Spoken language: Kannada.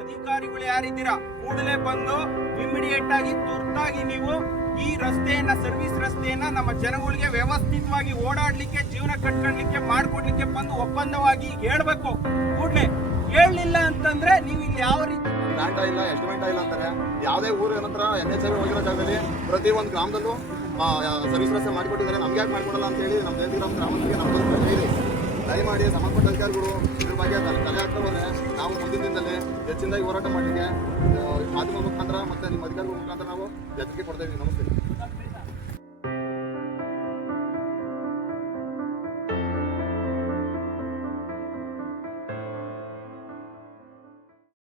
ಅಧಿಕಾರಿಗಳು ಯಾರಿದ್ದೀರಾ ಕೂಡಲೇ ಬಂದು ಇಮಿಡಿಯೇಟ್ ಆಗಿ ತುರ್ತಾಗಿ ನೀವು ಈ ರಸ್ತೆಯನ್ನ ಸರ್ವಿಸ್ ರಸ್ತೆಯನ್ನ ನಮ್ಮ ಜನಗಳಿಗೆ ವ್ಯವಸ್ಥಿತವಾಗಿ ಓಡಾಡ್ಲಿಕ್ಕೆ ಜೀವನ ಕಟ್ಕೊಳ್ಲಿಕ್ಕೆ ಮಾಡ್ಕೊಡ್ಲಿಕ್ಕೆ ಬಂದು ಒಪ್ಪಂದವಾಗಿ ಹೇಳ್ಬೇಕು. ಕೂಡಲೇ ಹೇಳಲಿಲ್ಲ ಅಂತಂದ್ರೆ ನೀವು ಇಲ್ಲಿ ಯಾವ ರೀತಿ ಲ್ಯಾಂಡ ಇಲ್ಲ ಎಸ್ಟಿಮೇಟ್ ಇಲ್ಲ ಅಂತಾರೆ. ಯಾವುದೇ ಊರು ಏನಂತರ NHI ಹೋಗಿರೋ ಜಾಗದಲ್ಲಿ ಪ್ರತಿ ಒಂದು ಗ್ರಾಮದಲ್ಲೂ ಸರ್ವಿಸ್ ರಸ್ತೆ ಮಾಡಿಕೊಟ್ಟಿದ್ದಾರೆ. ನಮ್ಗೆ ಯಾಕೆ ಮಾಡ್ಕೊಡಲ್ಲ ಅಂತ ಹೇಳಿ ನಮ್ಮ ಜಯಂತಿಗ್ರಾಮ ಗ್ರಾಮಕ್ಕೆ ನಮ್ಮದು ಪ್ರಶ್ನೆ ಇದೆ. ದಯಮಾಡಿ ಸಂಬಂಧಪಟ್ಟ ಅಧಿಕಾರಿಗಳು ಇದ್ರ ಬಗ್ಗೆ ತಲೆ ಹಾಕ್ತಾ ಬಂದರೆ ನಾವು ಮುಂದಿನ ದಿನದಲ್ಲಿ ಹೆಚ್ಚಿನದಾಗಿ ಹೋರಾಟ ಮಾಡಲಿಕ್ಕೆ ಮಾಧ್ಯಮ ಮುಖಾಂತರ ಮತ್ತು ನಿಮ್ಮ ಅಧಿಕಾರಿಗಳ ಮುಖಾಂತರ ನಾವು ಎಚ್ಚರಿಕೆ ಕೊಡ್ತಾ ಇದ್ದೀವಿ. ನಮಸ್ತೆ.